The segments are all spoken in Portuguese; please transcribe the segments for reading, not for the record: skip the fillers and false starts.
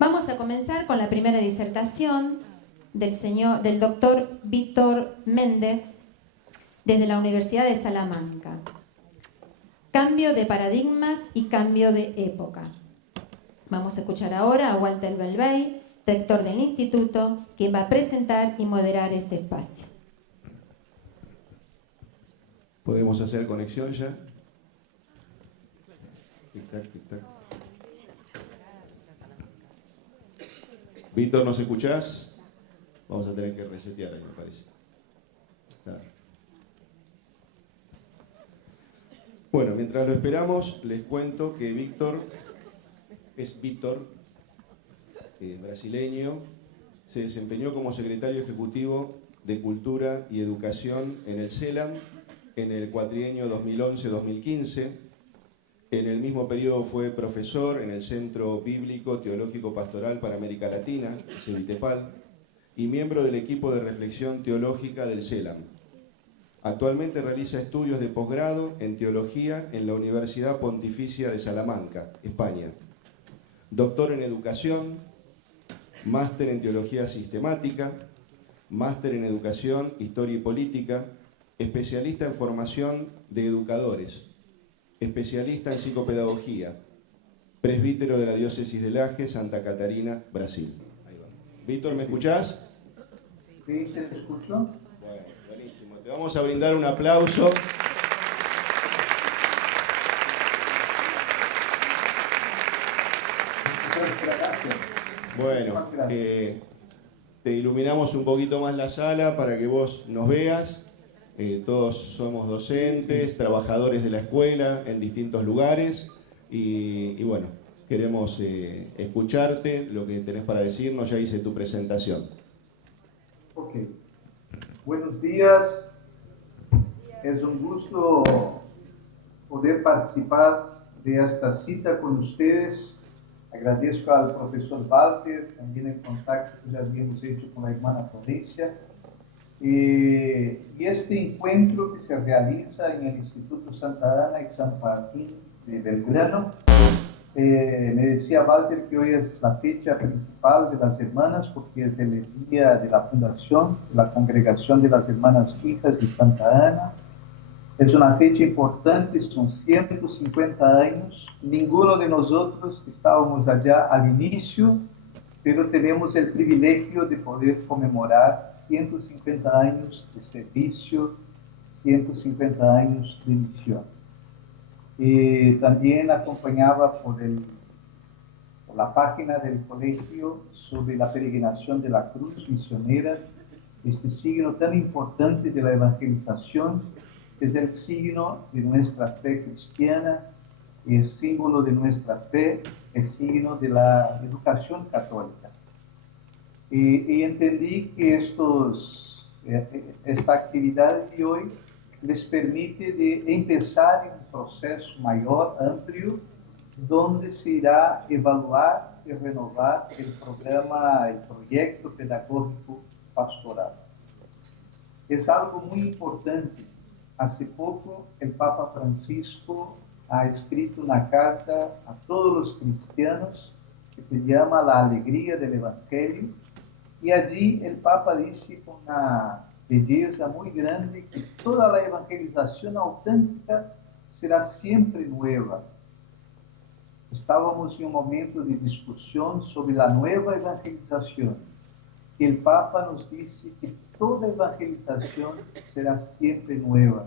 Vamos a comenzar con la primera disertación del doctor Víctor Méndez desde la Universidad de Salamanca. Cambio de paradigmas y cambio de época. Vamos a escuchar ahora a Walter Belvey, rector del instituto, quien va a presentar y moderar este espacio. ¿Podemos hacer conexión ya? Tic-tac, tic-tac. Víctor, ¿nos escuchás? Vamos a tener que resetear ahí, me parece. Está. Bueno, mientras lo esperamos, les cuento que Víctor es brasileño, se desempeñó como secretario ejecutivo de Cultura y Educación en el CELAM en el cuatrienio 2011-2015. En el mismo periodo fue profesor en el Centro Bíblico Teológico Pastoral para América Latina, CEBITEPAL, y miembro del equipo de reflexión teológica del CELAM. Actualmente realiza estudios de posgrado en teología en la Universidad Pontificia de Salamanca, España. Doctor en educación, máster en teología sistemática, máster en educación, historia y política, especialista en formación de educadores, especialista en psicopedagogía, presbítero de la diócesis de Laje, Santa Catarina, Brasil. Ahí va. Víctor, ¿me escuchás? Sí, ¿te escucho? Bueno, buenísimo. Te vamos a brindar un aplauso. Bueno, te iluminamos un poquito más la sala para que vos nos veas. Todos somos docentes, trabajadores de la escuela en distintos lugares y bueno, queremos escucharte, lo que tenés para decirnos. Ya hice tu presentación. Ok. Buenos días. Es un gusto poder participar de esta cita con ustedes. Agradezco al profesor Walter, también el contacto que ya habíamos hecho con la hermana Florencia. Y este encuentro que se realiza en el Instituto Santa Ana y San Martín de Belgrano, me decía Walter que hoy es la fecha principal de las hermanas porque es el día de la fundación de la Congregación de las Hermanas Hijas de Santa Ana. Es una fecha importante, son 150 años. Ninguno de nosotros estábamos allá al inicio, pero tenemos el privilegio de poder conmemorar 150 años de servicio, 150 años de misión. Y también acompañaba por la página del colegio sobre la peregrinación de la cruz misionera, este signo tan importante de la evangelización, que es el signo de nuestra fe cristiana, el símbolo de nuestra fe, el signo de la educación católica. Y entendí que esta actividad de hoy les permite de empezar en un proceso mayor, amplio, donde se irá evaluar y renovar el programa, el proyecto pedagógico pastoral. Es algo muy importante. Hace poco el Papa Francisco ha escrito una carta a todos los cristianos que se llama La Alegría del Evangelio, y allí el Papa dice con una belleza muy grande que toda la evangelización auténtica será siempre nueva. Estábamos en un momento de discusión sobre la nueva evangelización. Y el Papa nos dice que toda evangelización será siempre nueva.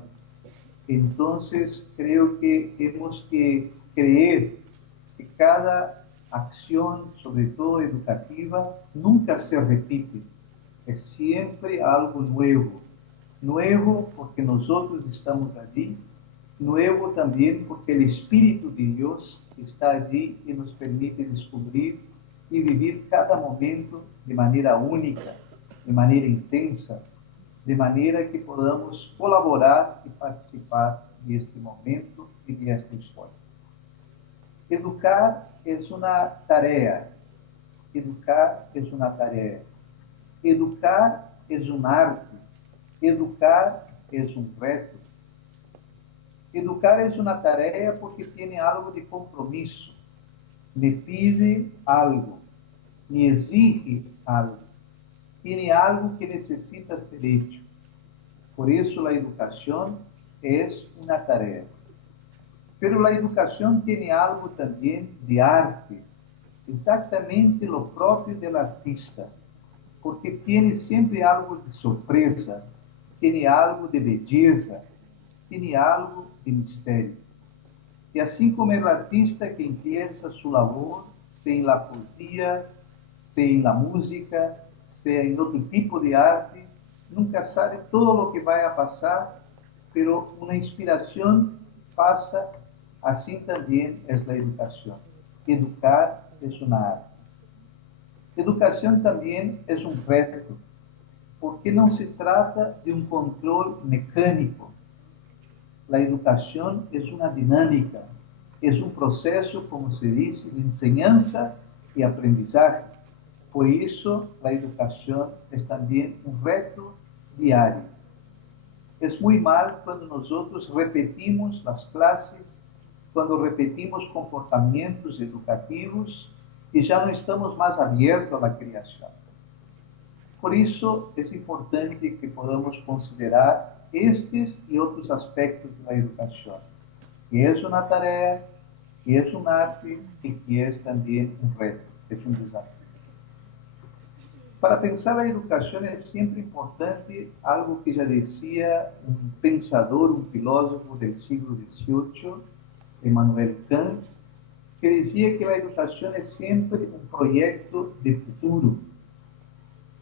Entonces creo que tenemos que creer que cada acción, sobre todo educativa, nunca se repite. Es siempre algo nuevo. Nuevo porque nosotros estamos allí. Nuevo también porque el Espíritu de Dios está allí y nos permite descubrir y vivir cada momento de manera única, de manera intensa, de manera que podamos colaborar y participar de este momento y de esta historia. Educar es una tarea. Educar es una tarea. Educar es un arte. Educar es un reto. Educar es una tarea porque tiene algo de compromiso. Me pide algo. ni exige algo. Tiene algo que necesita ser hecho. Por eso la educación es una tarea. Pero la educación tiene algo también de arte, exactamente lo propio del artista, porque tiene siempre algo de sorpresa, tiene algo de belleza, tiene algo de misterio. Y así como el artista que empieza su labor, sea en la poesía, sea en la música, sea en otro tipo de arte, nunca sabe todo lo que vaya a pasar, pero una inspiración pasa. Así también es la educación. Educar es una arte. Educación también es un reto, porque no se trata de un control mecánico. La educación es una dinámica, es un proceso, como se dice, de enseñanza y aprendizaje. Por eso la educación es también un reto diario. Es muy mal cuando nosotros repetimos las clases, cuando repetimos comportamientos educativos y ya no estamos más abiertos a la creación. Por eso es importante que podamos considerar estes y otros aspectos de la educación, que es una tarea, que es un arte y que es también un reto, es un desafío. Para pensar la educación es siempre importante algo que ya decía un pensador, un filósofo del siglo XVIII, Immanuel Kant, que decía que la educación es siempre un proyecto de futuro.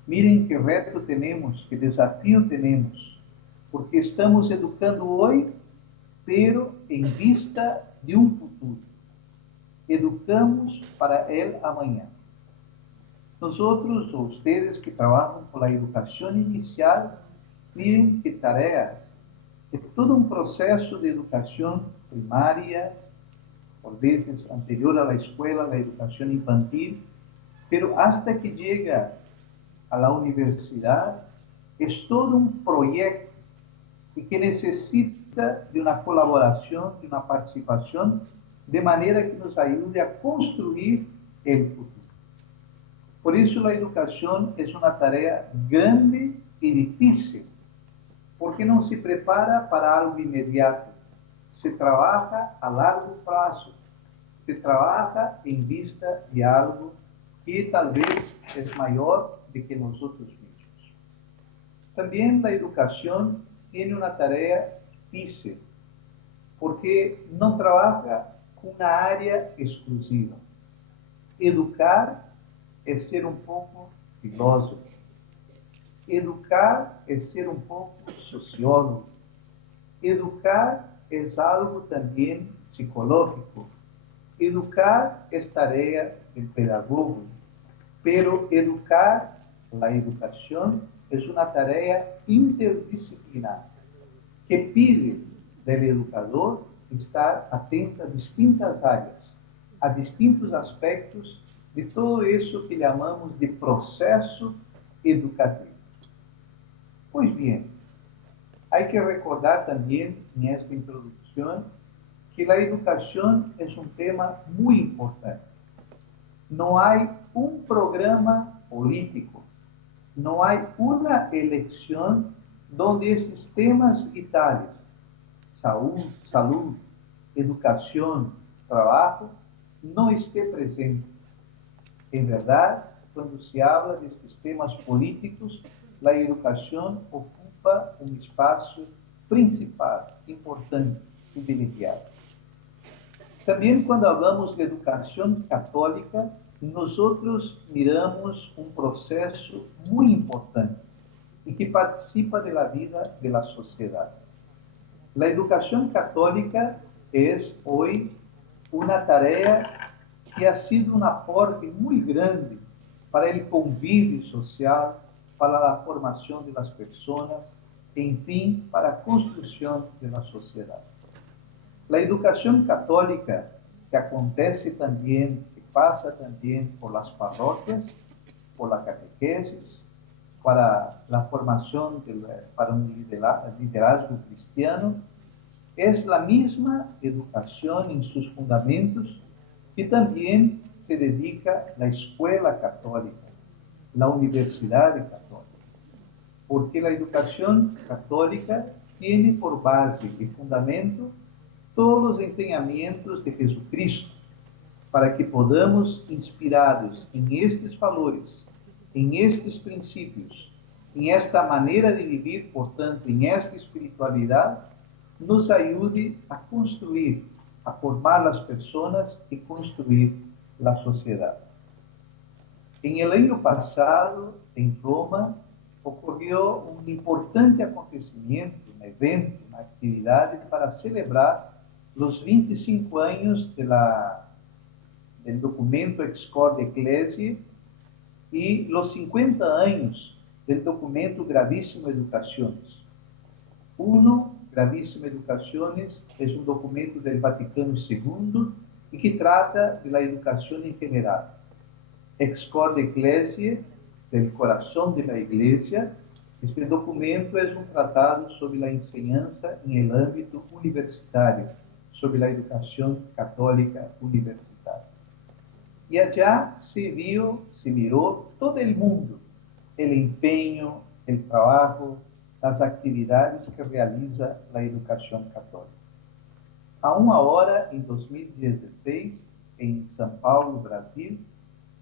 Miren qué reto tenemos, qué desafío tenemos, porque estamos educando hoy, pero en vista de un futuro. Educamos para el amanhã. Nosotros, o ustedes que trabajan con la educación inicial, miren qué tareas. Es todo un proceso de educación primaria, por veces anterior a la escuela, la educación infantil, pero hasta que llega a la universidad, es todo un proyecto y que necesita de una colaboración, de una participación, de manera que nos ayude a construir el futuro. Por eso la educación es una tarea grande y difícil, porque no se prepara para algo inmediato, se trabaja a largo plazo, se trabaja en vista de algo que tal vez es mayor de que nosotros mismos. También la educación tiene una tarea difícil, porque no trabaja con una área exclusiva. Educar es ser un poco filósofo. Educar es ser un poco sociólogo. Educar es algo también psicológico. Educar es tarea del pedagogo, pero educar, la educación, es una tarea interdisciplinar que pide del educador estar atento a distintas áreas, a distintos aspectos de todo eso que llamamos de proceso educativo. Pues bien, hay que recordar también en esta introducción que la educación es un tema muy importante. No hay un programa político, no hay una elección donde estos temas vitales, salud, educación, trabajo, no esté presente. En verdad, cuando se habla de estos temas políticos, la educación ocupa un espacio principal, importante, privilegiado. También cuando hablamos de educación católica, nosotros miramos un proceso muy importante y que participa de la vida de la sociedad. La educación católica es hoy una tarea que ha sido un aporte muy grande para el convivio social, para la formación de las personas, en fin, para la construcción de la sociedad. La educación católica, que acontece también, que pasa también por las parroquias, por la catequesis, para la formación, para un liderazgo cristiano, es la misma educación en sus fundamentos que también se dedica la escuela católica, la universidad católica, porque la educación católica tiene por base y fundamento todos los enseñamientos de Jesucristo, para que podamos, inspirados en estes valores, en estes princípios, en esta maneira de vivir, portanto, em esta espiritualidade, nos ajude a construir, a formar as pessoas e construir a sociedade. Em el ano passado, em Roma, ocorreu um importante acontecimento, um evento, uma atividade para celebrar os 25 anos do documento Ex Corde Ecclesiae e os 50 anos do documento Gravissima Educationes. Gravissima Educationes é um documento do Vaticano II e que trata da educação em geral. Ex Corde Ecclesiae, do coração da Igreja, este documento é um tratado sobre a enseñança em âmbito universitário, sobre a educação católica universitária. E allá se mirou todo o mundo, o empenho, o trabalho, as atividades que realiza a educação católica. A uma hora, em 2016, em São Paulo, Brasil,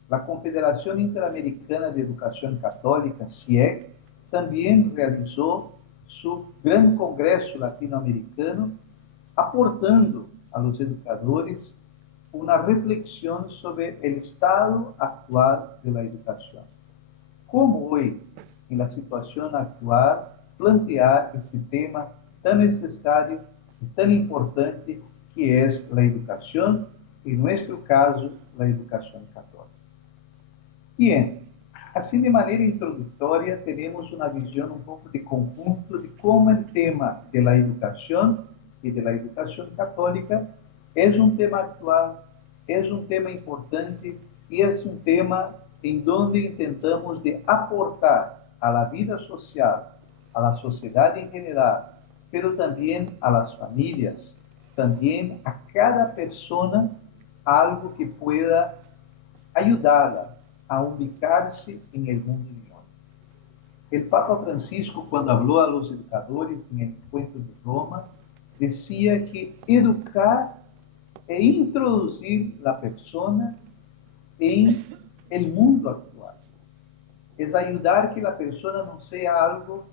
a Confederação Interamericana de Educação Católica, CIEC, também realizou seu grande congresso latino-americano, aportando a los educadores uma reflexão sobre o estado atual da educação. Como hoje, na situação atual, plantear esse tema tão necessário e tão importante que é a educação, e, em nosso caso, a educação católica. Bem, assim de maneira introdutória, temos uma visão um pouco de conjunto de como o tema da educação e da educação católica é um tema atual, é um tema importante e é um tema em donde tentamos de aportar a la vida social, a la sociedade em geral, pero também a las famílias, também a cada pessoa, algo que pueda ayudarla a ubicar-se em el mundo de hoje. O Papa Francisco, quando falou a los educadores em el encontro de Roma, dizia que educar é introduzir a pessoa em el mundo actual. É ajudar que a pessoa não seja algo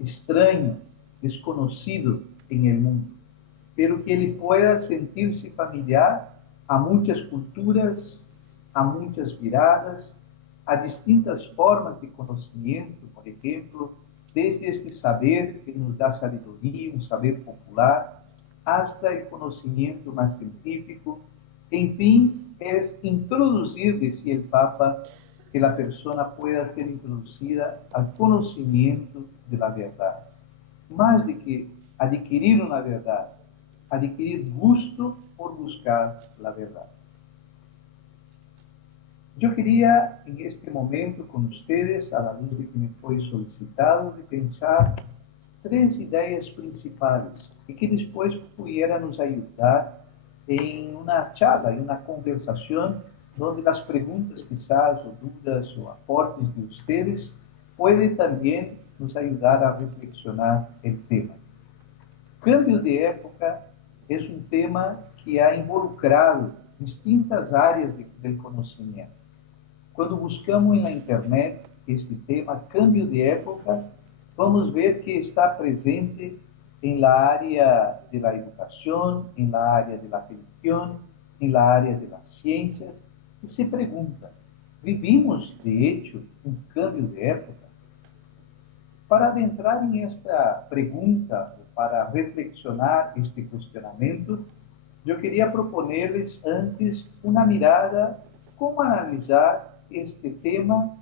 estranho, desconhecido em el mundo, pero que ele pueda sentir-se familiar a muitas culturas, a muitas viradas, a distintas formas de conhecimento, por exemplo, desde este saber que nos dá sabedoria, um saber popular, hasta o conhecimento mais científico. Enfim, é introduzir, dizia o Papa, que a pessoa pueda ser introduzida ao conhecimento da verdade. Mais do que adquirir uma verdade, adquirir gosto por buscar a verdade. Eu queria, em este momento, com vocês, à luz de que me foi solicitado, de pensar 3 ideias principais e que depois pudieran nos ajudar em uma charla, em uma conversação, onde as perguntas, quizás, ou dúvidas, ou aportes de vocês, podem também nos ajudar a reflexionar o tema. Cambio de época é um tema que ha involucrado distintas áreas do conhecimento. Quando buscamos na internet este tema, cambio de época, vamos ver que está presente em la área da educação, em la área da religião, em la área das ciências, e se pergunta, vivimos, de hecho, um cambio de época? Para adentrar em esta pergunta, para reflexionar este questionamento, eu queria proponer-lhes antes uma mirada como analisar este tema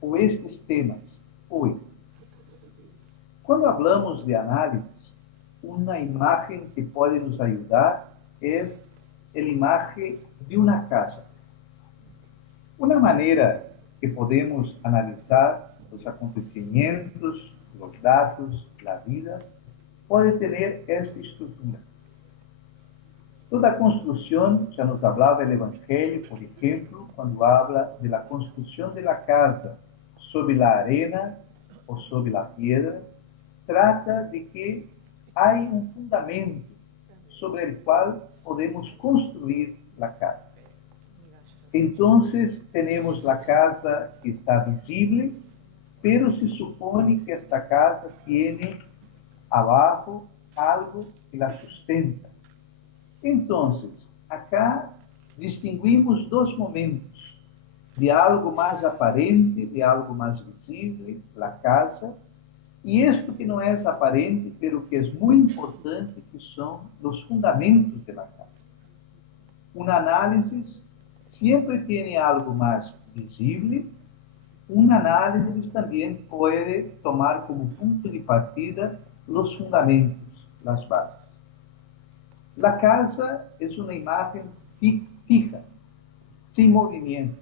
ou estes temas hoje. Quando falamos de análise, uma imagem que pode nos ajudar é a imagem de uma casa. Uma maneira que podemos analisar os acontecimentos, os dados, a vida, pode ter esta estrutura. Toda construcción, ya nos hablaba el Evangelio, por ejemplo, cuando habla de la construcción de la casa sobre la arena o sobre la piedra, trata de que hay un fundamento sobre el cual podemos construir la casa. Entonces tenemos la casa que está visible, pero se supone que esta casa tiene abajo algo que la sustenta. Entonces, acá distinguimos dos momentos, de algo más aparente, de algo más visible, la casa, y esto que no es aparente, pero que es muy importante, que son los fundamentos de la casa. Un análisis siempre tiene algo más visible. Un análisis también puede tomar como punto de partida los fundamentos, las bases. La casa es una imagen fija, sin movimiento.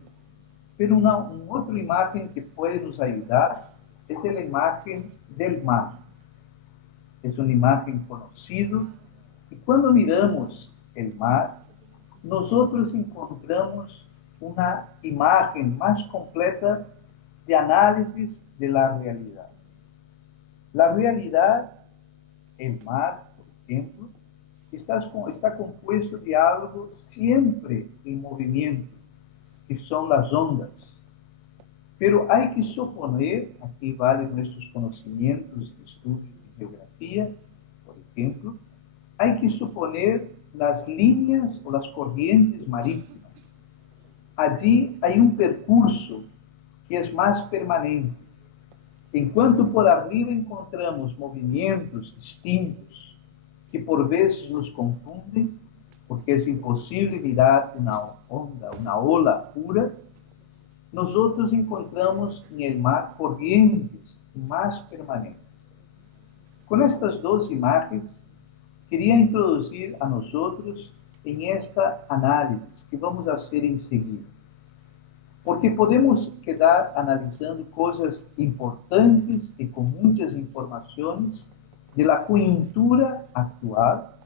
Pero una otra imagen que puede nos ayudar es la imagen del mar. Es una imagen conocida, y cuando miramos el mar, nosotros encontramos una imagen más completa de análisis de la realidad. La realidad, el mar, por ejemplo, está compuesto de algo siempre en movimiento, que son las ondas. Pero hay que suponer, aquí valen nuestros conocimientos de estudio de geografía, por ejemplo, hay que suponer las líneas o las corrientes marítimas. Allí hay un percurso que es más permanente. Enquanto por arriba encontramos movimientos distintos que por veces nos confundem, porque é impossível mirar uma onda, uma ola pura, nós outros encontramos em el mar corrientes mais permanentes. Com estas duas imagens, queria introduzir a nós outros em esta análise que vamos fazer em seguida. Porque podemos quedar analisando coisas importantes e com muitas informações de la conjuntura actual,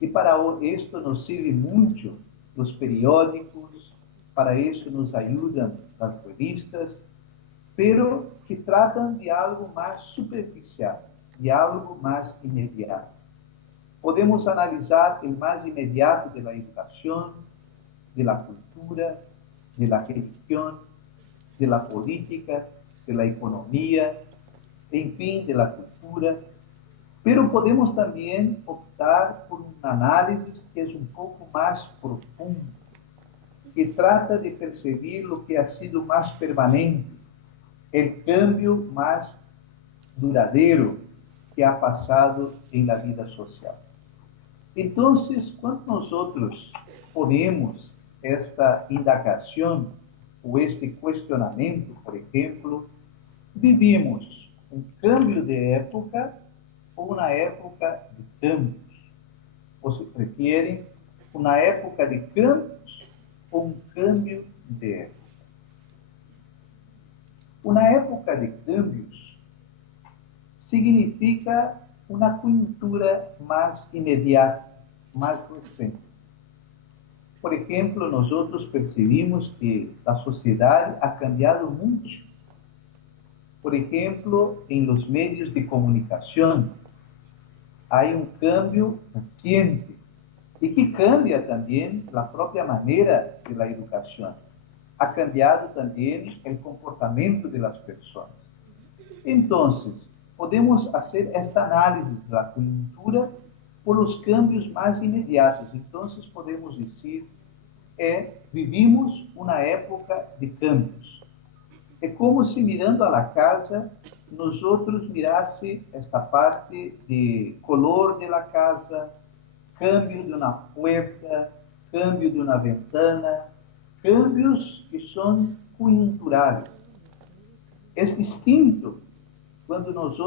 e para esto nos sirve muito os periódicos, para isso nos ajudam as revistas, pero que tratam de algo mais superficial, de algo mais imediato. Podemos analisar o mais imediato da educação, da cultura, da religião, da política, da economia, enfim, da cultura. Pero podemos também optar por uma análise que é pouco mais profunda, que trata de perceber o que ha sido mais permanente, o cambio mais duradouro que ha passado em la vida social. Então, quando nós ponemos esta indagação ou este questionamento, por exemplo, vivimos um cambio de época ou uma época de cambios, ou se preferem, uma época de cambios ou um cambio de época. Uma época de cambios significa uma conjuntura mais imediata, mais recente. Por exemplo, nós percebimos que a sociedade ha cambiado muito. Por exemplo, em los meios de comunicação, há um cambio reciente e que cambia também a própria maneira de la educação. Ha cambiado também o comportamento de las pessoas. Então, podemos fazer esta análise da conjuntura por os cambios mais imediatos. Então, podemos dizer, vivimos uma época de cambios. É como se mirando a la casa, nós mirasse esta parte de color de la casa, cambio de uma puerta, cambio de uma ventana, cambios que são conjunturais. É distinto quando nós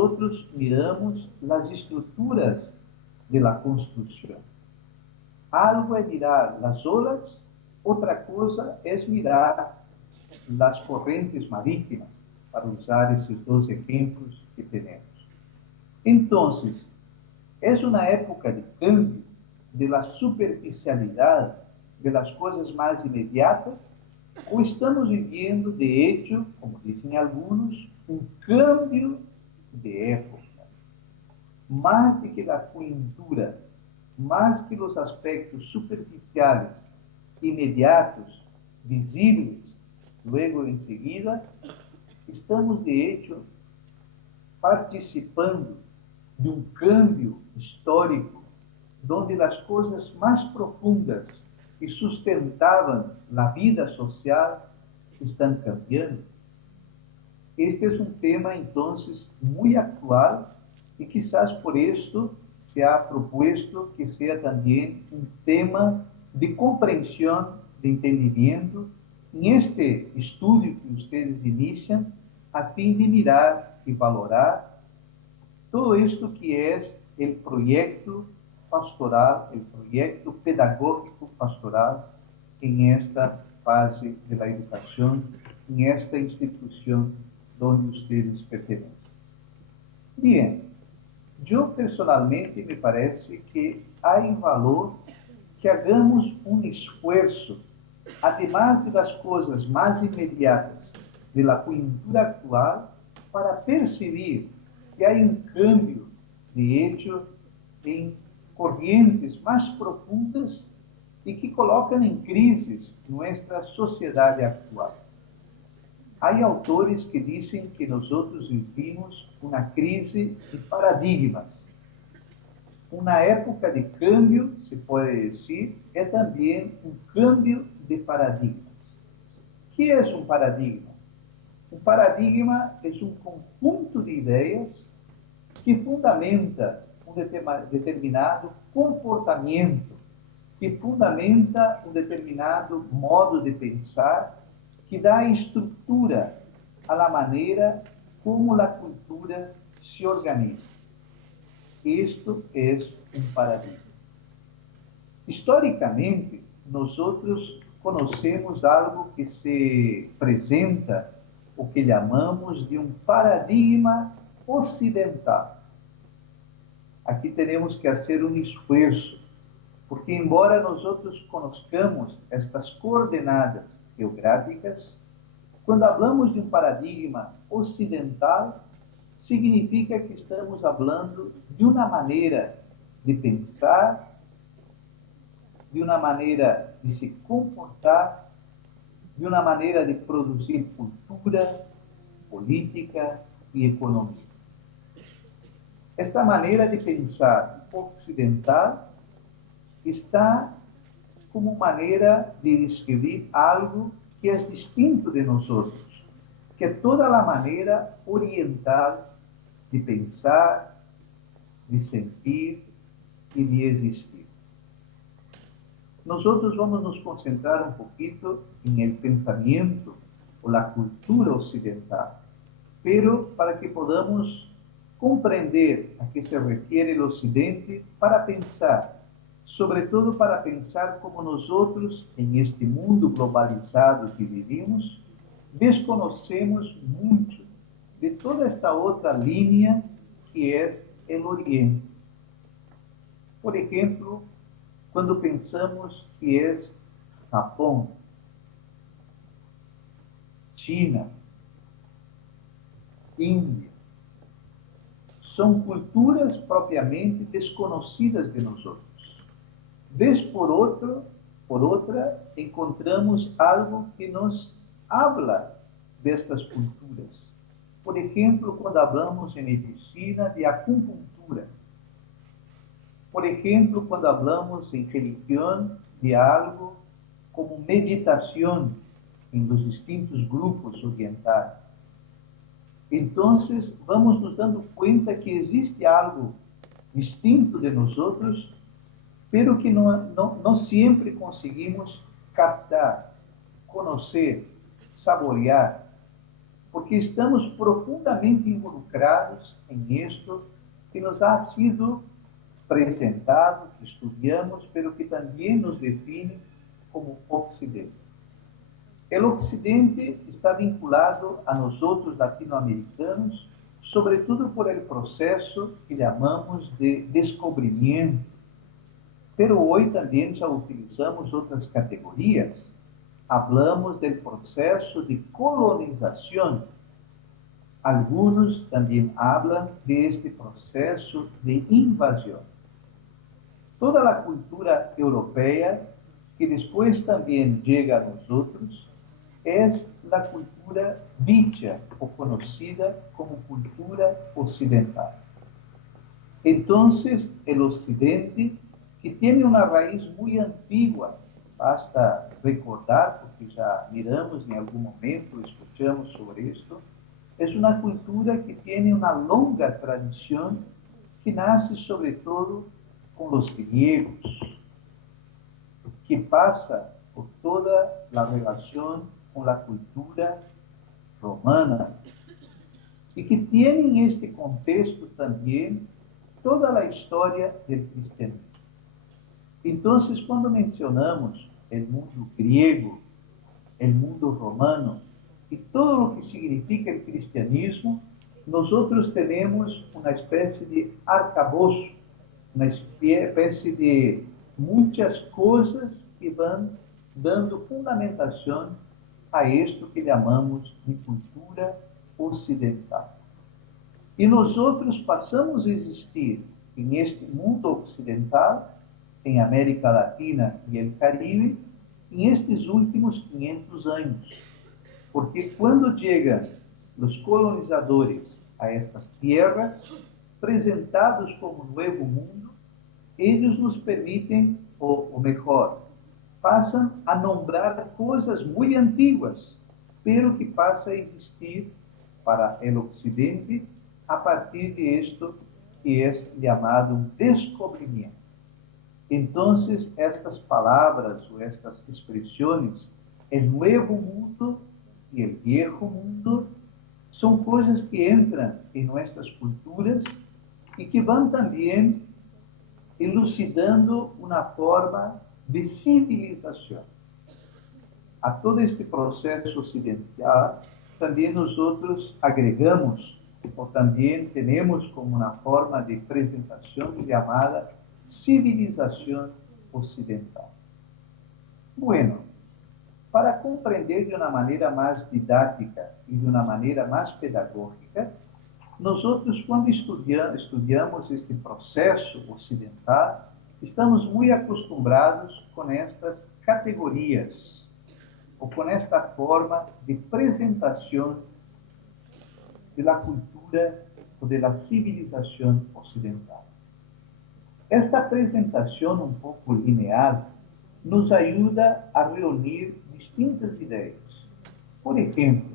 miramos as estruturas de la construção. Algo é mirar as olas, outra coisa é mirar as correntes marítimas, para usar esses dois exemplos que temos. Então, é uma época de cambio, da superficialidade, das coisas mais imediatas, ou estamos vivendo, de hecho, como dizem alguns, um câmbio de época? Mais do que a coyuntura, mais que os aspectos superficiais, imediatos, visíveis, logo em seguida, estamos, de hecho, participando de um câmbio histórico, onde as coisas mais profundas que sustentavam a vida social estão cambiando. Este é um tema, então, muito atual e quizás por isso se ha proposto que seja também um tema de compreensão, de entendimento, neste estudo que vocês iniciam, a fim de mirar e valorar todo isto que é o projeto pastoral, o projeto pedagógico pastoral em esta fase da educação, em esta instituição onde vocês pertencem. Bem, eu personalmente me parece que há em valor que hagamos um esforço, además das coisas mais imediatas da conjuntura atual, para perceber que há um câmbio de hecho em correntes mais profundas e que colocam em crise nossa sociedade atual. Há autores que dizem que nós vivimos uma crise de paradigmas. Uma época de câmbio, se pode dizer, é também um câmbio de paradigmas. O que é um paradigma? Um paradigma é um conjunto de ideias que fundamenta um determinado comportamento, que fundamenta um determinado modo de pensar, que dá estrutura à maneira como a cultura se organiza. Isto é um paradigma. Historicamente, nós conhecemos algo que se apresenta, o que chamamos de um paradigma ocidental. Aqui temos que fazer um esforço, porque embora nós conozcamos estas coordenadas geográficas, quando falamos de um paradigma ocidental, significa que estamos falando de uma maneira de pensar, de uma maneira de se comportar, de uma maneira de produzir cultura, política e economia. Esta maneira de pensar ocidental está como maneira de descrever algo que é distinto de nós outros, que é toda a maneira oriental de pensar, de sentir e de existir. Nós vamos nos concentrar um pouquinho em el pensamento ou na cultura ocidental, pero para que podamos compreender a que se refere o Ocidente para pensar, sobretudo para pensar como nós em este mundo globalizado que vivimos, desconhecemos muito de toda esta outra linha que é o Oriente. Por exemplo, quando pensamos que é Japão, China, Índia, são culturas propriamente desconhecidas de nós outros. Vez por outra, encontramos algo que nos habla destas culturas. Por exemplo, quando falamos em medicina de acupuntura. Por exemplo, quando falamos em religião de algo como meditação em dos distintos grupos orientais. Então, vamos nos dando conta que existe algo distinto de nós outros, pero que não sempre conseguimos captar, conhecer, saborear, porque estamos profundamente involucrados em isto que nos ha sido apresentado, que estudamos, pero que também nos define como Ocidente. O Ocidente está vinculado a nós outros latino-americanos, sobretudo por el processo que chamamos de descobrimento, pero hoy también ya utilizamos otras categorías. Hablamos del proceso de colonización. Algunos también hablan de este proceso de invasión. Toda la cultura europea, que después también llega a nosotros, es la cultura dicha o conocida como cultura occidental. Entonces, el occidente, que tiene una raíz muy antigua, basta recordar, porque ya miramos en algún momento, escuchamos sobre esto, es una cultura que tiene una longa tradición que nace sobre todo con los griegos, que pasa por toda la relación con la cultura romana y que tiene en este contexto también toda la historia del cristianismo. Entonces, cuando mencionamos el mundo griego, el mundo romano y todo lo que significa el cristianismo, nosotros tenemos una especie de arcabouço, una especie de muchas cosas que van dando fundamentación a esto que llamamos de cultura ocidental. E nosotros passamos a existir en este mundo occidental, en América Latina y el Caribe, en estos últimos 500 años. Porque cuando llegan los colonizadores a estas tierras, presentados como nuevo mundo, ellos nos permiten, o mejor, pasan a nombrar cosas muy antiguas, pero que pasa a existir para el occidente a partir de esto que es llamado un descubrimiento. Entonces, estas palabras o estas expresiones, el nuevo mundo y el viejo mundo, son cosas que entran en nuestras culturas y que van también elucidando una forma de civilización. A todo este proceso ocidental, también nosotros agregamos, o también tenemos como una forma de presentación llamada civilización occidental. Bueno, para comprender de una manera más didáctica y de una manera más pedagógica, nosotros cuando estudiamos este proceso ocidental, estamos muy acostumbrados con estas categorias o con esta forma de presentación de la cultura o de la civilización occidental. Esta presentación un poco lineal nos ayuda a reunir distintas ideas. Por ejemplo,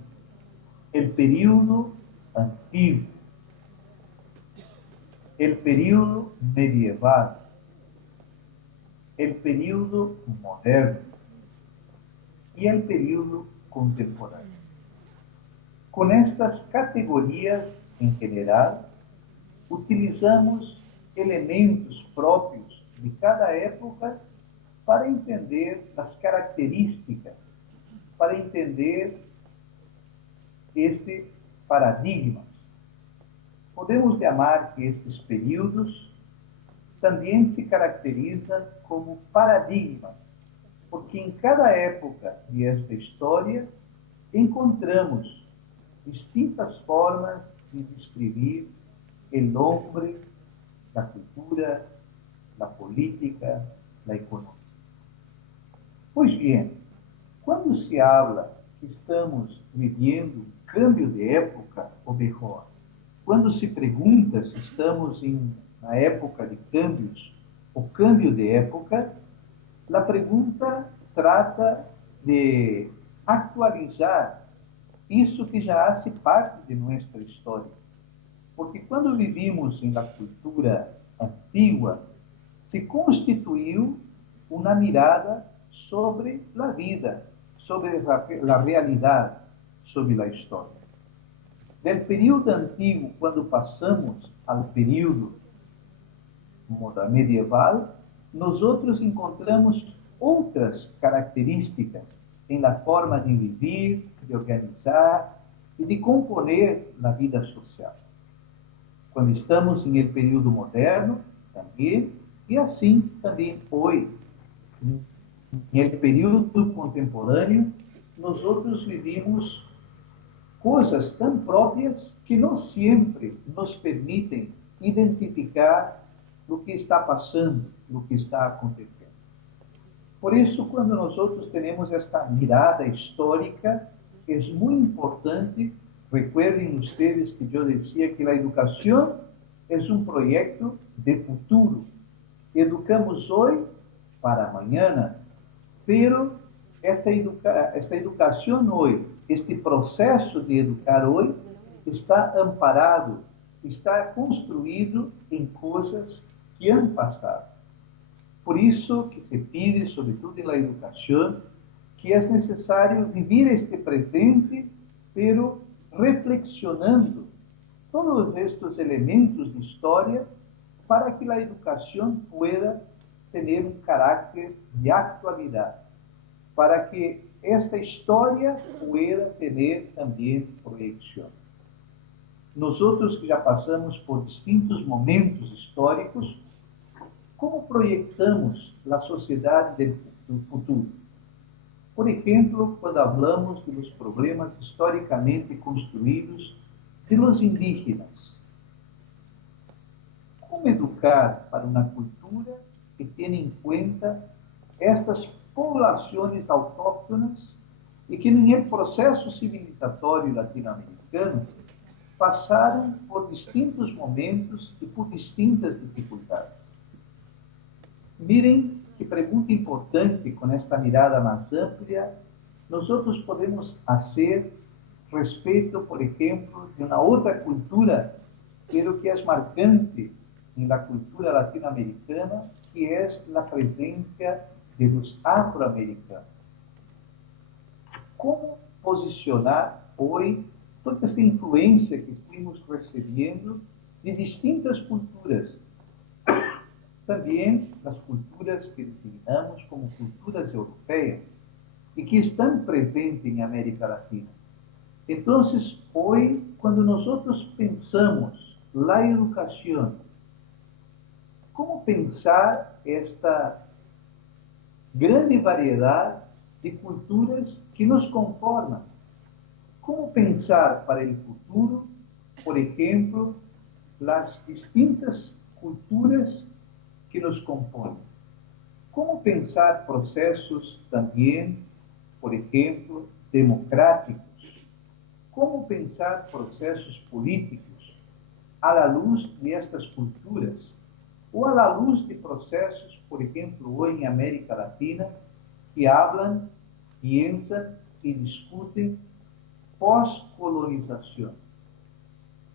el período antiguo, el período medieval, el período moderno y el período contemporáneo. Con estas categorías en general, utilizamos elementos propios de cada época para entender las características, para entender este paradigma. Podemos llamar que estes períodos também se caracterizam como paradigmas, porque em cada época de esta história encontramos distintas formas de descrever o homem, a cultura, a política, a economia. Pois bem, quando se habla que estamos vivendo um cambio de época, ou melhor, quando se pergunta se estamos na época de cambios, o cambio de época, a pergunta trata de atualizar isso que já hace parte de nossa história. Porque quando vivimos na cultura antiga, se constituiu uma mirada sobre a vida, sobre a realidade, sobre a história. Del período antigo, quando passamos ao período medieval, nós encontramos outras características em la forma de viver, de organizar e de componer a vida social. Quando estamos em el período moderno, também E assim também hoje, no período contemporâneo, nós outros vivimos coisas tão próprias que não sempre nos permitem identificar o que está passando, o que está acontecendo. Por isso, quando nós outros temos esta mirada histórica, é muito importante, recuerden ustedes que eu dizia que a educação é um projeto de futuro. Educamos hoje para amanhã, pero esta educação hoje, este processo de educar hoje, está amparado, está construído em coisas que han passado. Por isso que se pide, sobretudo na educação, que é necessário viver este presente, pero reflexionando todos estes elementos de história para que a educação pueda ter um caráter de atualidade, para que esta história pueda ter também projeção. Nós outros que já passamos por distintos momentos históricos, como projetamos a sociedade do futuro? Por exemplo, quando falamos dos problemas historicamente construídos de los indígenas. Como educar para uma cultura que tenha em conta estas populações autóctonas e que, no processo civilizatório latino-americano, passaram por distintos momentos e por distintas dificuldades? Miren que pergunta importante, com esta mirada mais ampla, nós outros podemos fazer respeito, por exemplo, de uma outra cultura, pero que é marcante na cultura latino-americana, que é a presença de los afro-americanos. Como posicionar hoje toda esta influência que estamos recebendo de distintas culturas? Também as culturas que designamos como culturas europeias e que estão presentes em América Latina. Então, hoje, quando nós pensamos na educação, como pensar esta grande variedade de culturas que nos conformam? Como pensar para o futuro, por exemplo, as distintas culturas que nos compõem? Como pensar processos também, por exemplo, democráticos? Como pensar processos políticos à luz destas culturas? Ou à luz de processos, por exemplo, hoje em América Latina, que falam, pensam e discutem pós-colonização?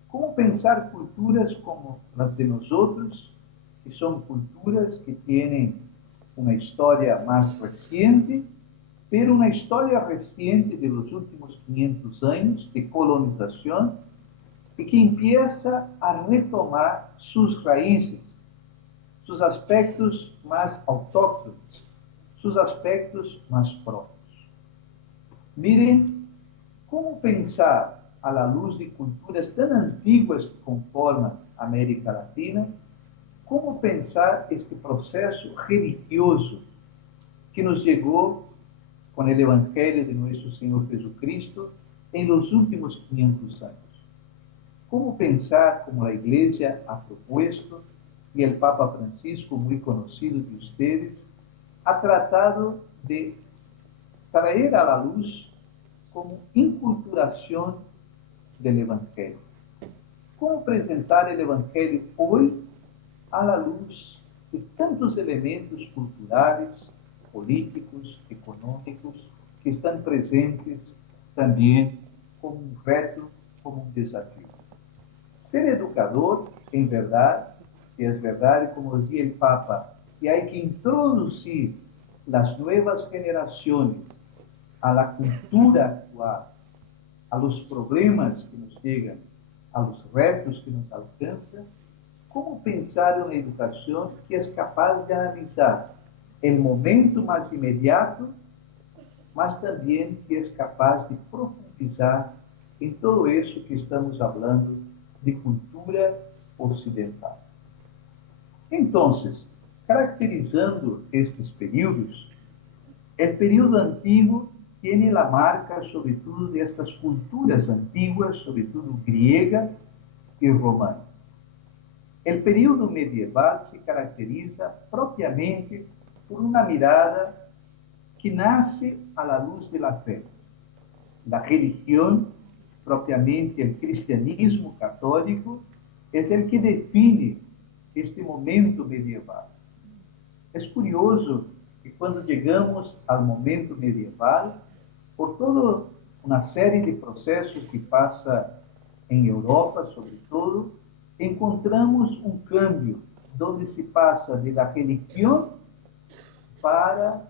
Como pensar culturas como as de nós outros, que são culturas que têm uma história mais recente, pero uma história recente de los últimos 500 anos de colonização e que empieza a retomar suas raízes, seus aspectos mais autóctonos, seus aspectos mais próprios. Miren, como pensar à luz de culturas tão antiguas que conformam a América Latina, como pensar este processo religioso que nos chegou com o Evangelho de nosso Senhor Jesucristo em los últimos 500 anos? Como pensar como a Igreja ha proposto e o Papa Francisco, muito conhecido de ustedes, ha tratado de trazer à luz como inculturação do Evangelho? Como apresentar o Evangelho hoje à luz de tantos elementos culturais, políticos, econômicos, que estão presentes também como um reto, como um desafio? Ser educador, em verdade, e é verdade, como dizia o Papa, que há que introduzir as novas gerações à cultura atual, a los problemas que nos chegam, a los retos que nos alcançam. Como pensar uma educação que é capaz de analisar o momento mais imediato, mas também que é capaz de profundizar em todo isso que estamos falando de cultura ocidental? Então, caracterizando estes períodos, el período antiguo tiene la marca sobre todo de estas culturas antiguas, sobre todo griega y romana. El período medieval se caracteriza propiamente por una mirada que nace a la luz de la fe. La religión, propiamente el cristianismo católico, es el que define este momento medieval. Es curioso que cuando llegamos al momento medieval, por toda una serie de procesos que pasa en Europa, sobre todo, encontramos un cambio donde se pasa de la religión para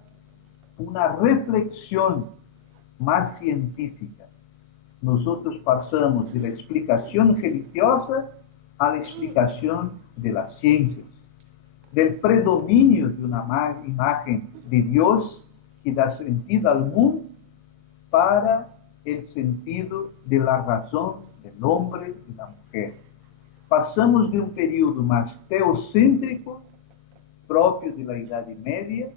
una reflexión más científica. Nosotros pasamos de la explicación religiosa a la explicación de las ciencias, del predominio de una imagen de Dios que da sentido al mundo para el sentido de la razón del hombre y la mujer. Pasamos de un período más teocêntrico, propio de la Edad Media,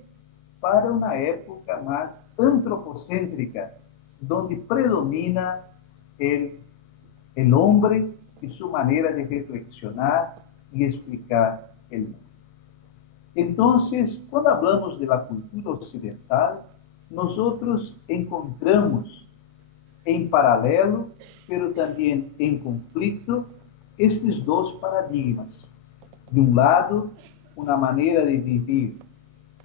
para una época más antropocéntrica, donde predomina el hombre y su manera de reflexionar y explicar el mundo. Entonces, cuando hablamos de la cultura occidental, nosotros encontramos en paralelo, pero también en conflicto, estes dos paradigmas. De um lado, uma maneira de viver,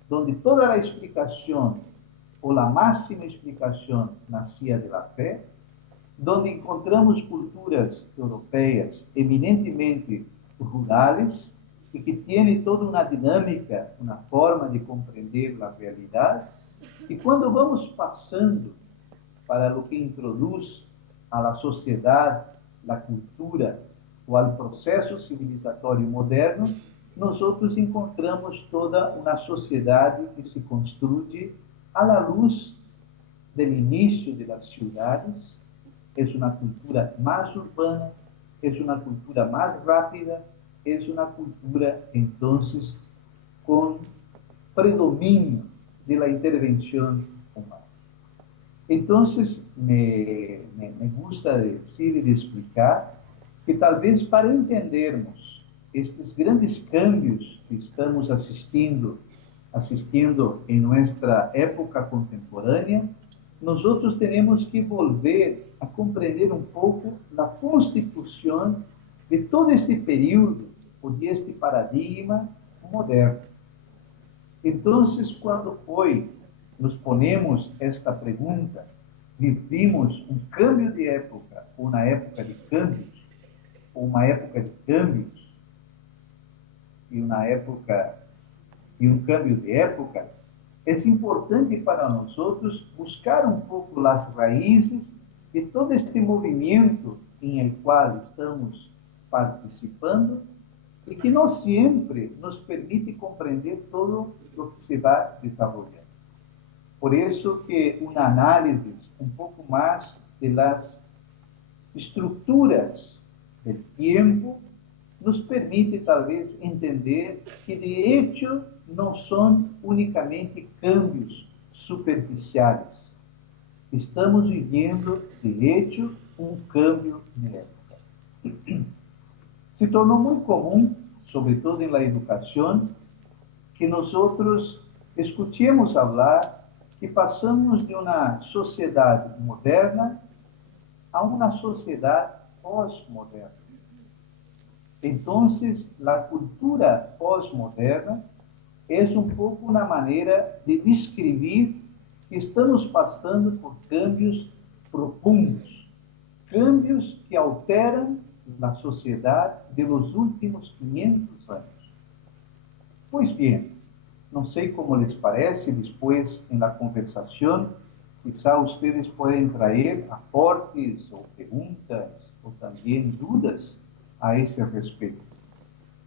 onde toda a explicação, ou a máxima explicação, nascia da fé, onde encontramos culturas europeias eminentemente rurales e que têm toda uma dinâmica, uma forma de compreender a realidade. E quando vamos passando para o que introduz à sociedade, a cultura, ou ao processo civilizatório moderno, nós outros encontramos toda uma sociedade que se construye à luz do início das cidades. É uma cultura mais urbana, é uma cultura mais rápida, é uma cultura, então, com predomínio da intervenção humana. Então, me gusta decir e de explicar que talvez para entendermos estes grandes cambios que estamos assistindo em nossa época contemporânea, nós outros temos que volver a compreender um pouco a constituição de todo este período, ou deste paradigma moderno. Então, quando hoje nos ponemos esta pergunta, vivimos um cambio de época, uma época de cambios, ou uma época de cambios, e um câmbio de época, é importante para nós outros buscar um pouco as raízes de todo este movimento em el qual estamos participando e que não sempre nos permite compreender todo o que se vai desenvolvendo. Por isso que uma análise um pouco mais das estruturas do tempo nos permite talvez entender que de hecho não são unicamente cambios superficiais. Estamos vivendo de hecho um câmbio de época. Se tornou muito comum, sobretudo na educação, que nós outros escutemos falar que passamos de uma sociedade moderna a uma sociedade pós-moderna. Então, a cultura pós-moderna é um pouco uma maneira de descrever que estamos passando por cambios profundos, cambios que alteram a sociedade dos últimos 500 anos. Pois bem, não sei como lhes parece, depois, na conversação, quizá vocês podem trazer aportes ou perguntas, ou também dúvidas a esse respeito.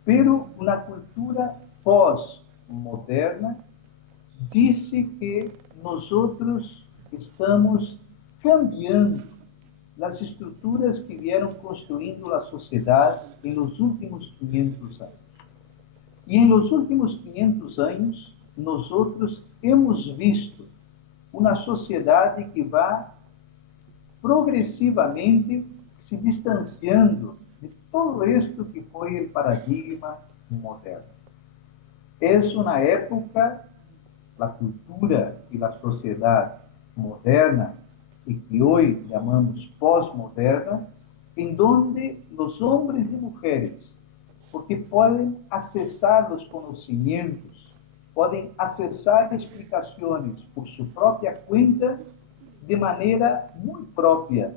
Pero uma cultura pós-moderna disse que nós outros estamos cambiando as estruturas que vieram construindo a sociedade nos últimos 500 anos. E em los últimos 500 anos, nós hemos visto uma sociedade que vai progressivamente se distanciando de todo isto que foi o paradigma moderno. É uma época, a cultura e a sociedade moderna, e que hoje chamamos pós-moderna, em donde os homens e mulheres, porque podem acessar os conhecimentos, podem acessar explicações por sua própria conta, de maneira muito própria,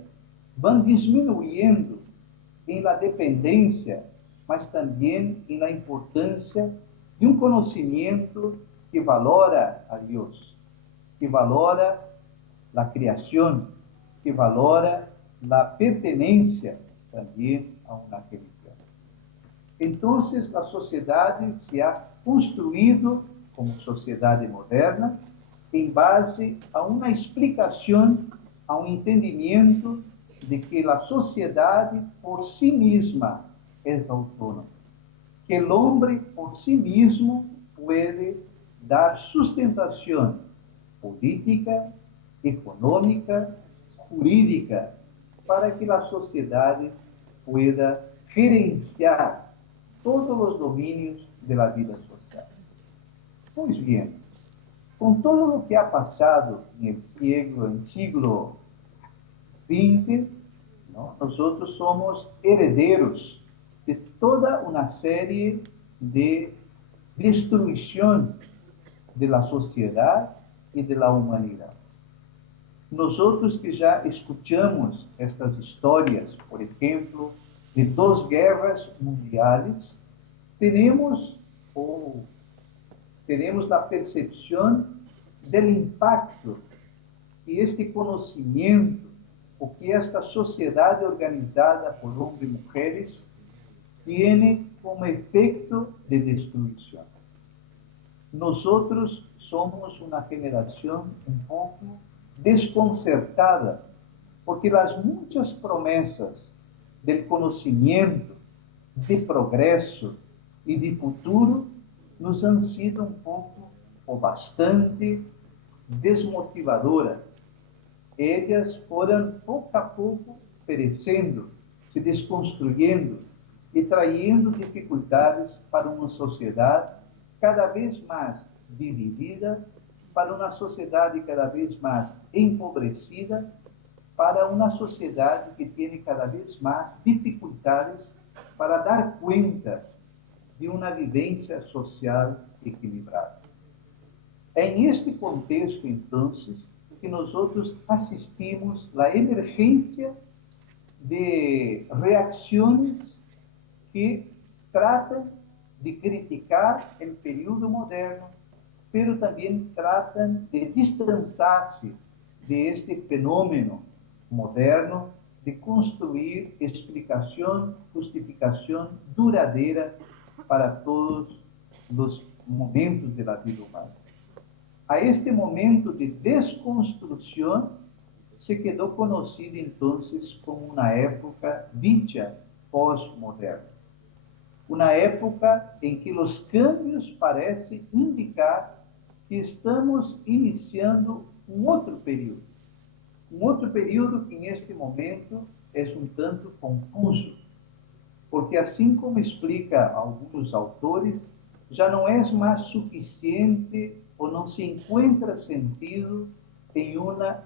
vão diminuindo em la dependência, mas também em la importância de um conhecimento que valora a Deus, que valora a criação, que valora a pertenência também a uma religião. Então, a sociedade se ha construído como sociedade moderna em base a uma explicação, a um entendimento de que a sociedade por si mesma é autônoma, que o homem por si mesmo pode dar sustentação política, econômica, jurídica, para que a sociedade pueda gerenciar todos os domínios da vida social. Pois bem, com todo o que ha passado no siglo XX, nós somos herdeiros de toda uma série de destruição da sociedade e da humanidade. Nós que já escutamos estas histórias, por exemplo, de 2 guerras mundiais, temos a percepção do impacto que este conhecimento, o que esta sociedade organizada por homens e mulheres tem como efeito de destruição. Nós somos uma geração um pouco desconcertada, porque as muitas promessas do conhecimento, de progresso e de futuro nos han sido um pouco ou bastante desmotivadoras. Elas foram pouco a pouco perecendo, se desconstruindo e traindo dificuldades para uma sociedade cada vez mais dividida, para uma sociedade cada vez mais empobrecida, para uma sociedade que tem cada vez mais dificuldades para dar conta de uma vivência social equilibrada. É neste contexto, então, que nós assistimos à emergência de reações que tratam de criticar o período moderno, mas também tratam de distanciar-se deste fenômeno moderno, de construir explicação, justificação duradoura para todos os momentos da vida humana. A este momento de desconstrução se quedou conhecido então como uma época dicha pós-moderna. Uma época em que os câmbios parecem indicar que estamos iniciando um outro período. Um outro período que, neste momento, é um tanto confuso, porque, assim como explica alguns autores, já não é mais suficiente ou não se encontra sentido em uma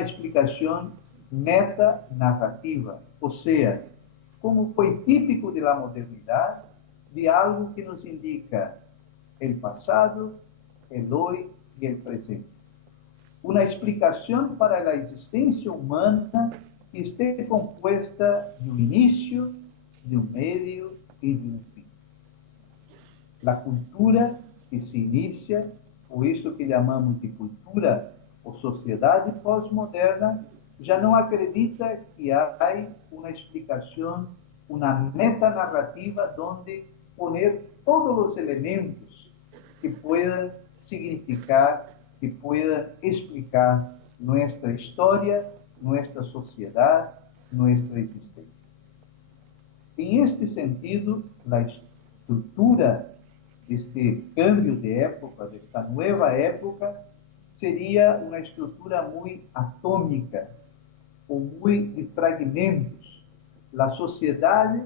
explicação metanarrativa, ou seja, como foi típico da modernidade, de algo que nos indica o passado, o hoje e o presente. Uma explicação para a existência humana que esteja composta de um início, de um meio e de um fim. A cultura que se inicia, ou isto que chamamos de cultura ou sociedade pós-moderna, já não acredita que há uma explicação, uma metanarrativa onde poner todos os elementos que puedan significar, que puedan explicar nossa história, nossa sociedade, nossa existência. Em este sentido, estrutura deste cambio de época, desta nova época, seria uma estrutura muito atômica, ou muito de fragmentos. A sociedade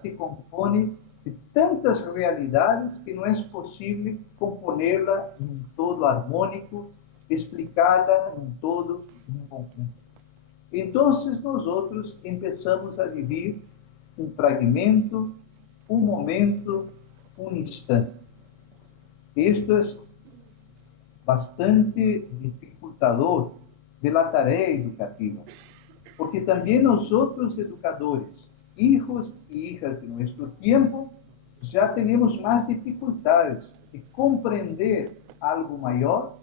se compõe de tantas realidades que não é possível componerla em um todo harmônico, explicá-la em um todo, em um conjunto. Então, nós outros começamos a viver um fragmento, um momento, um instante. Isto é bastante dificultador da tarefa educativa, porque também nós outros educadores, hijos e hijas de nosso tempo, já temos mais dificuldades de compreender algo maior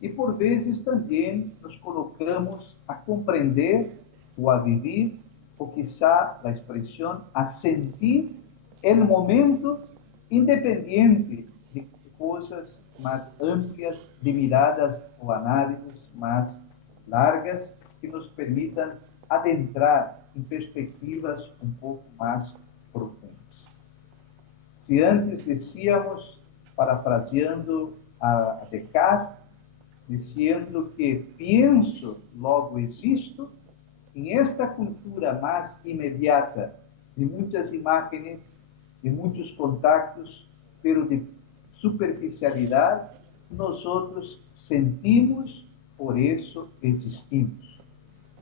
e, por vezes, também nos colocamos a compreender ou a viver, ou quizá a expressão, a sentir o momento, independente de coisas mais amplias, de miradas ou análises mais largas, que nos permitam adentrar em perspectivas um pouco mais profundas. Se antes dizíamos, parafraseando a Descartes, dizendo que penso, logo existo, em esta cultura mais imediata, de muitas imagens, de muitos contactos, pero de superficialidade, nós outros sentimos, por isso existimos.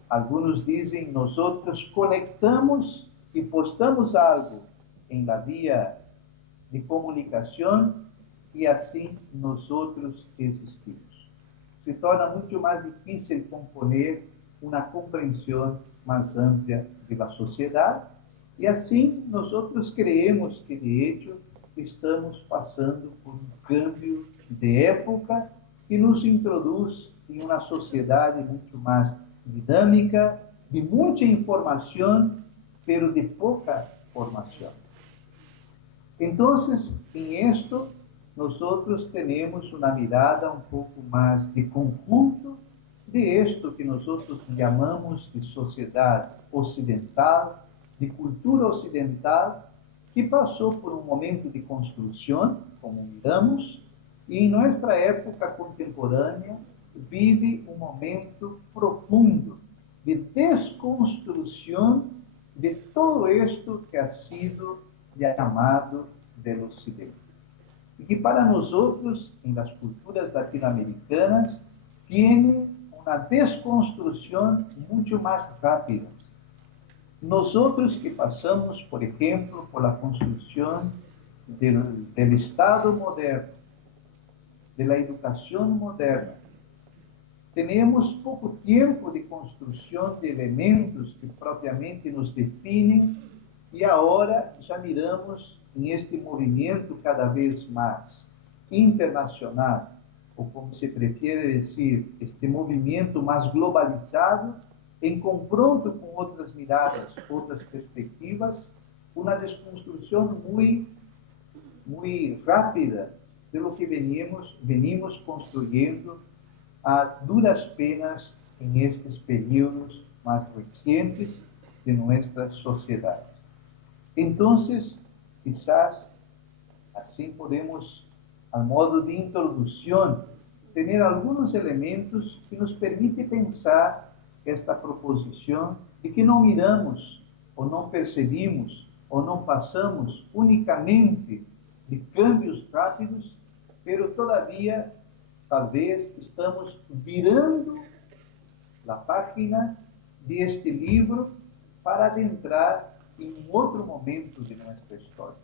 Alguns dizem, nós outros conectamos e postamos algo em la via de comunicação e assim nós outros existimos. Se torna muito mais difícil componer uma compreensão mais ampla da sociedade e assim nós outros creemos que de hecho estamos passando por um cambio de época que nos introduz em uma sociedade muito mais dinâmica, de muita informação, pero de pouca formação. Então, em isto, nós temos uma mirada um pouco mais de conjunto de isto que nós chamamos de sociedade ocidental, de cultura ocidental, que passou por um momento de construção, como miramos, e em nossa época contemporânea vive um momento profundo de desconstrução de todo isto que ha sido chamado do Ocidente. E que para nós outros, em las culturas latino-americanas, tem uma desconstrução muito mais rápida. Nós outros que passamos, por exemplo, por a construção do Estado moderno, da educação moderna, temos pouco tempo de construção de elementos que propriamente nos definem e agora já miramos em este movimento cada vez mais internacional, ou como se prefere dizer, este movimento mais globalizado, em confronto com outras miradas, outras perspectivas, uma desconstrução muito rápida de lo que venimos construindo a duras penas em estes períodos mais recentes de nossa sociedade. Então, quizás, assim podemos, a modo de introdução, ter alguns elementos que nos permitem pensar esta proposição de que não miramos, ou não percebimos, ou não passamos unicamente de câmbios rápidos, pero todavia, talvez, estamos virando a página deste livro para adentrar em um outro momento de nossa história.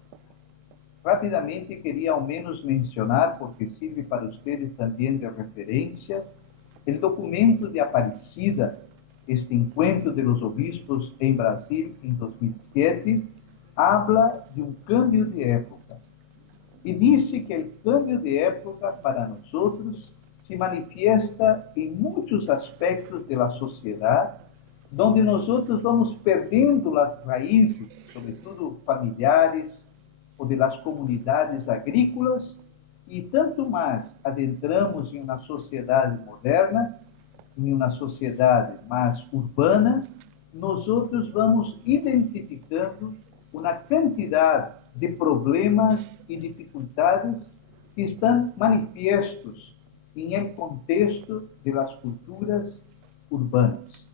Rapidamente, queria ao menos mencionar, porque serve para vocês também de referência, o documento de Aparecida, este encontro de los obispos em Brasil em 2007, habla de um cambio de época. E disse que o cambio de época para nós outros se manifiesta em muitos aspectos da sociedade, onde nós outros vamos perdendo as raízes, sobretudo familiares, ou das comunidades agrícolas, e tanto mais adentramos em uma sociedade moderna, em uma sociedade mais urbana, nós outros vamos identificando uma quantidade de problemas e dificuldades que estão manifestos em el contexto das culturas urbanas.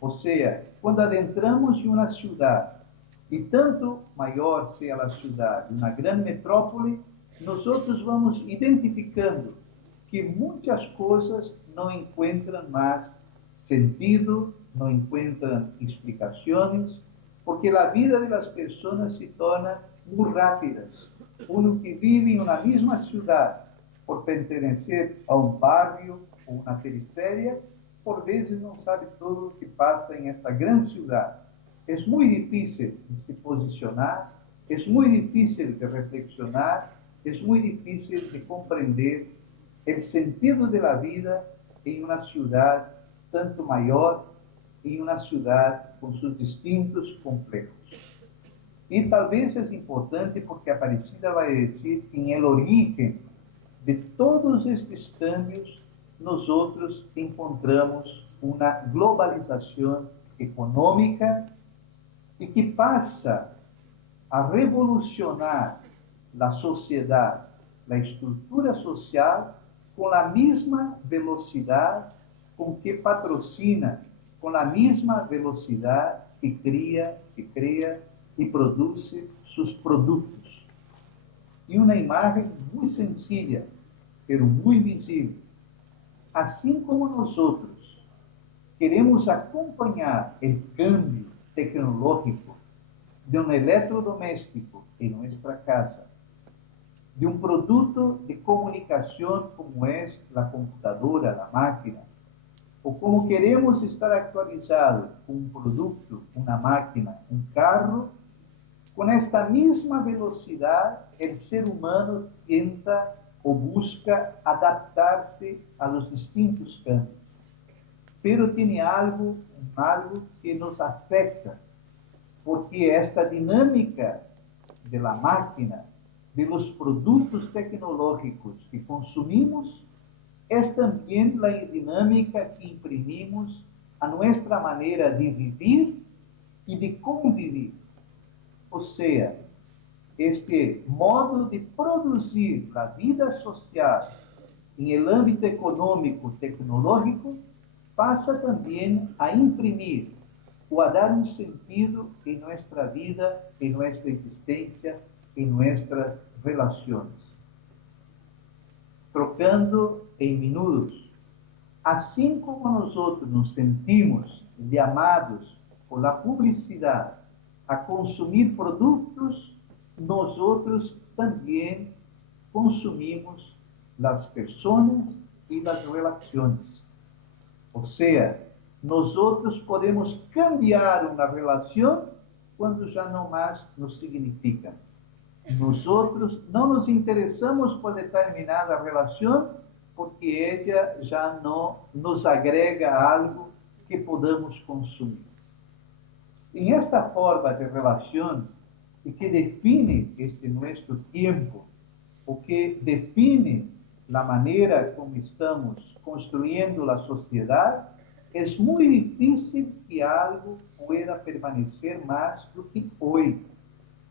Ou seja, quando adentramos em uma cidade, e tanto maior seja a cidade, uma grande metrópole, nós vamos identificando que muitas coisas não encontram mais sentido, não encontram explicações, porque a vida das pessoas se torna muito rápida. Uno que vive em uma mesma cidade, por pertencer a um bairro ou uma periferia, por vezes não sabe tudo o que passa em esta grande cidade. É muito difícil de se posicionar, é muito difícil de reflexionar, é muito difícil de compreender o sentido da vida em uma cidade tanto maior, em uma cidade com seus distintos complexos. E talvez é importante porque Aparecida vai dizer que em el origen de todos estes cambios, nós encontramos uma globalização econômica e que passa a revolucionar a sociedade, a estrutura social, com a mesma velocidade com que patrocina, com a mesma velocidade que cria e produz seus produtos. E uma imagem muito sencilla, pero muito visível. Assim como nós queremos acompanhar o cambio tecnológico de um eletrodoméstico em nossa casa, de um produto de comunicação como é a computadora, a máquina, ou como queremos estar atualizados com um produto, uma máquina, um carro, com esta mesma velocidade, o ser humano tenta ou busca adaptar-se aos distintos campos. Pero tem algo que nos afeta, porque esta dinâmica da máquina, dos produtos tecnológicos que consumimos, é também a dinâmica que imprimimos a nossa maneira de viver e de conviver. Ou seja, este modo de produzir a vida social em el âmbito econômico tecnológico passa também a imprimir ou a dar um sentido em nossa vida, em nossa existência, em nossas relações. Trocando em minutos, assim como nós nos sentimos chamados por a publicidade a consumir produtos, nós também consumimos as pessoas e as relações. Ou seja, nós podemos cambiar uma relação quando já não mais nos significa. Nós não nos interessamos por determinada relação porque ela já não nos agrega algo que podamos consumir. Em esta forma de relação, e que define este nosso tempo, o que define a maneira como estamos construindo a sociedade, é muito difícil que algo pueda permanecer mais do que hoje,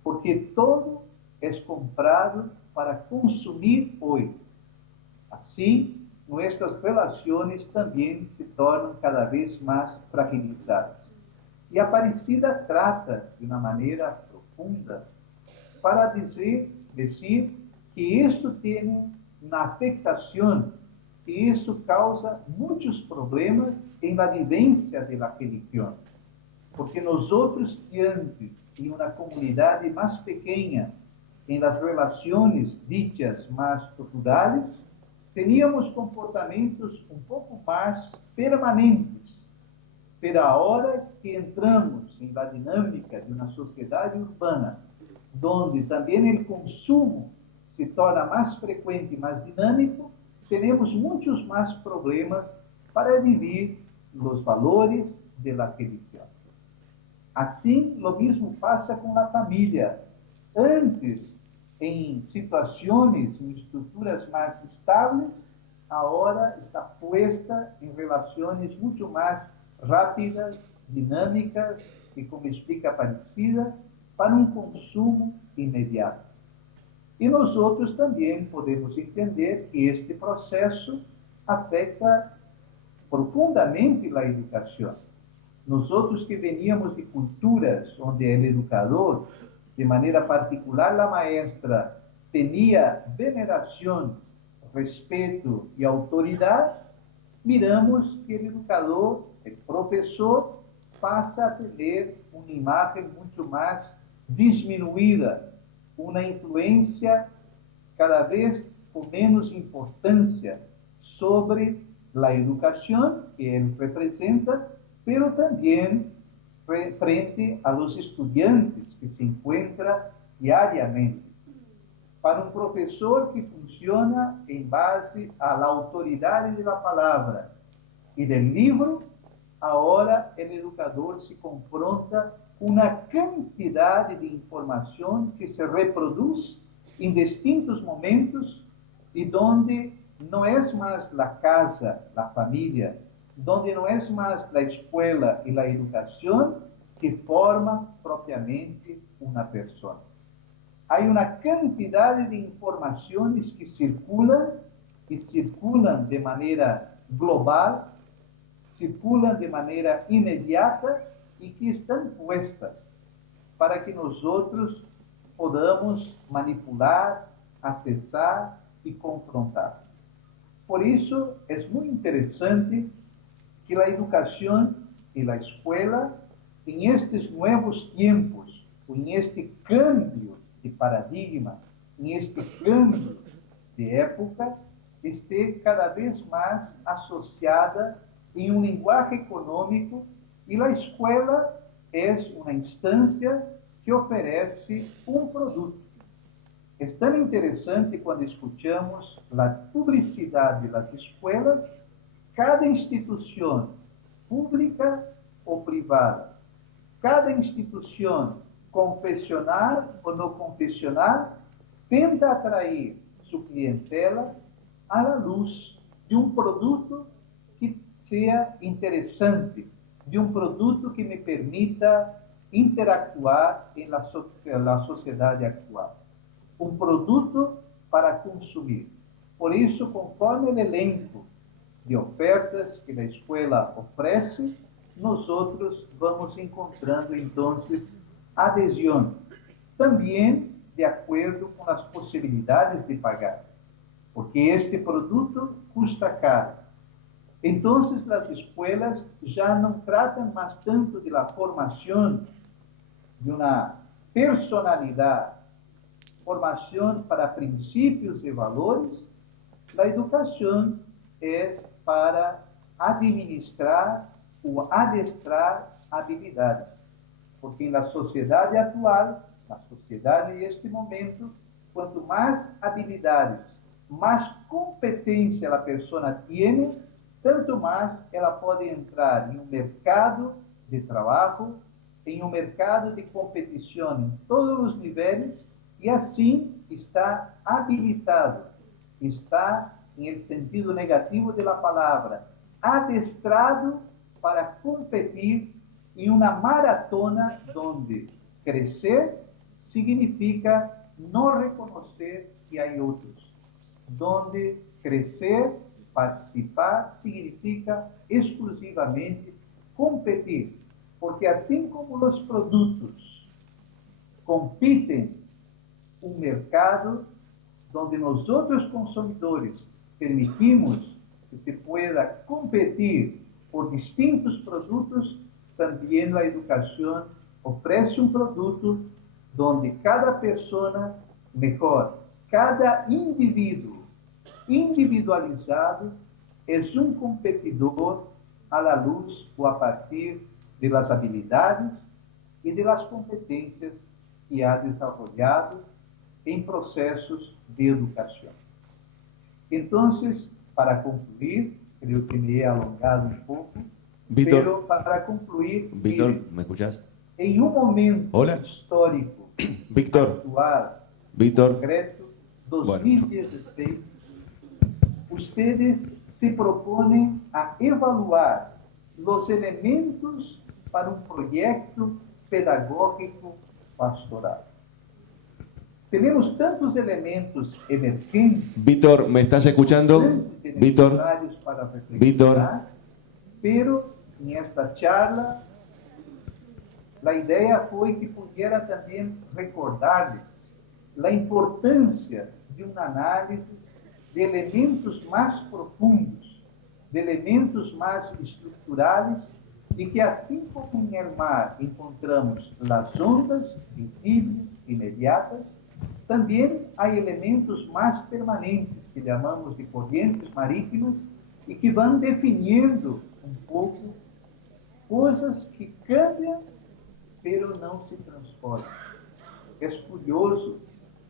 porque todo é comprado para consumir hoje. Assim, nossas relações também se tornam cada vez mais fragilizadas. E Aparecida trata de uma maneira profunda para dizer que isso tem uma afetação, que isso causa muitos problemas em a vivência da religião. Porque nós que antes, em uma comunidade mais pequena, em las relações ditas mais rurais, teníamos comportamentos um pouco mais permanentes. Pero agora que entramos em la dinâmica de uma sociedade urbana, onde também o consumo se torna mais frequente e mais dinâmico, temos muitos mais problemas para viver os valores da religião. Assim, o mesmo passa com a família. Antes, em situações, em estruturas mais estáveis, agora está posta em relações muito mais rápidas, dinâmicas, e como explica Aparecida, para um consumo imediato. E nós outros também podemos entender que este processo afeta profundamente a educação. Nós outros que veníamos de culturas onde o educador, de maneira particular a maestra, tinha veneração, respeito e autoridade, miramos que o educador, o professor, passa a ter uma imagem muito mais diminuída, uma influência cada vez com menos importância sobre a educação que ele representa, pero também frente a los estudiantes que se encontram diariamente. Para um professor que funciona em base à autoridade da palavra e do livro, agora o educador se confronta com uma quantidade de informação que se reproduz em distintos momentos e onde não é mais a casa, a família, onde não é mais a escola e a educação que forma propriamente uma pessoa. Há uma quantidade de informações que circulam de maneira global, circulam de maneira imediata e que estão postas para que nós outros podamos manipular, acessar e confrontar. Por isso, é muito interessante que a educação e a escola, em estes novos tempos, em este cambio de paradigma, em este cambio de época, esteja cada vez mais associada em um linguagem econômico, e a escola é uma instância que oferece um produto. É tão interessante quando escutamos a publicidade das escolas, cada instituição, pública ou privada, cada instituição, confessional ou não confessional, tenta atrair sua clientela à luz de um produto que seja interessante, de um produto que me permita interactuar na sociedade atual. Um produto para consumir. Por isso, conforme o elenco de ofertas que a escola oferece, nós outros vamos encontrando, então, adesão. Também de acordo com as possibilidades de pagar. Porque este produto custa caro. Então, as escolas já não tratam mais tanto de la formação de uma personalidade, formação para princípios e valores. A educação é para administrar ou adestrar habilidades. Porque na sociedade atual, na sociedade neste momento, quanto mais habilidades, mais competência a pessoa tem, tanto mais ela pode entrar em um mercado de trabalho, em um mercado de competição em todos os níveis, e assim está habilitado, está, em sentido negativo da palavra, adestrado para competir em uma maratona onde crescer significa não reconhecer que há outros, onde crescer, participar, significa exclusivamente competir, porque assim como os produtos competem um mercado onde nós outros consumidores permitimos que se pueda competir por distintos produtos, também a educação oferece um produto onde cada pessoa, melhor, cada indivíduo individualizado é um competidor à luz ou a partir das habilidades e das competências que ha desenvolvido em processos de educação. Então, para concluir, creio que me he alongado um pouco, Víctor, pero para concluir, Víctor, mire, ¿me escuchás? em um momento Hola. histórico Víctor, atual, Víctor, concreto, Bueno. 2016, ustedes se propõem a evaluar os elementos para um projeto pedagógico pastoral. Tenemos tantos elementos emergentes. Víctor, ¿me estás escuchando? Víctor, para reflexionar, Víctor. Pero en esta charla, la idea fue que pudiera también recordarles la importancia de un análisis de elementos más profundos, de elementos más estructurales, y que assim como en el mar encontramos las ondas visibles, inmediatas, también hay elementos más permanentes que llamamos de corrientes marítimas y que van definiendo un poco cosas que cambian, pero no se transforman. Es curioso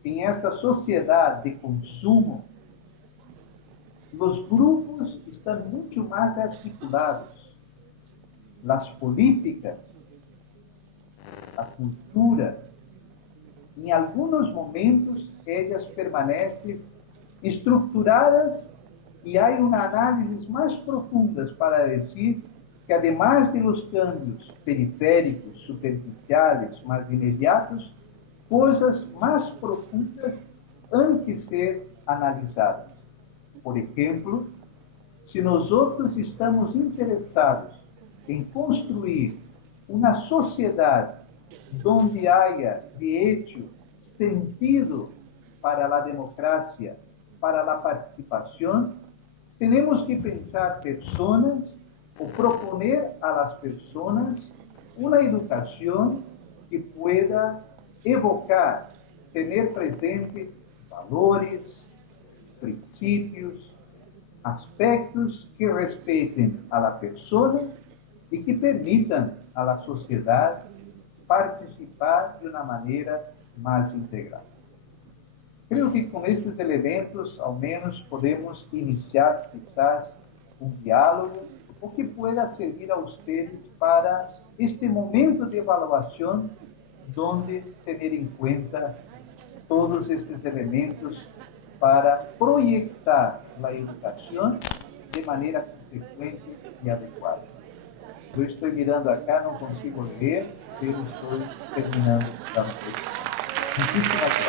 que en esta sociedad de consumo, los grupos están mucho más articulados. Las políticas, la cultura, en algunos momentos ellas permanecen estructuradas y hay un análisis más profundo para decir que además de los cambios periféricos, superficiales, más inmediatos, cosas más profundas han que ser analisadas. Por ejemplo, se nosotros estamos interessados em construir uma sociedade onde haya, de hecho, sentido para a democracia, para a participação, temos que pensar pessoas ou proponer a las pessoas uma educação que pueda evocar, ter presente valores, princípios, aspectos que respeitem a la pessoa e que permitam à la sociedade participar de uma maneira mais integral. Creio que com estes elementos, ao menos, podemos iniciar, quizás, um diálogo, o que pueda servir a vocês para este momento de avaliação, onde ter em conta todos estes elementos para proyectar a educação de maneira consequente e adequada. Eu estou mirando acá, não consigo ler, pero estou terminando esta noite. Muitíssimas graças.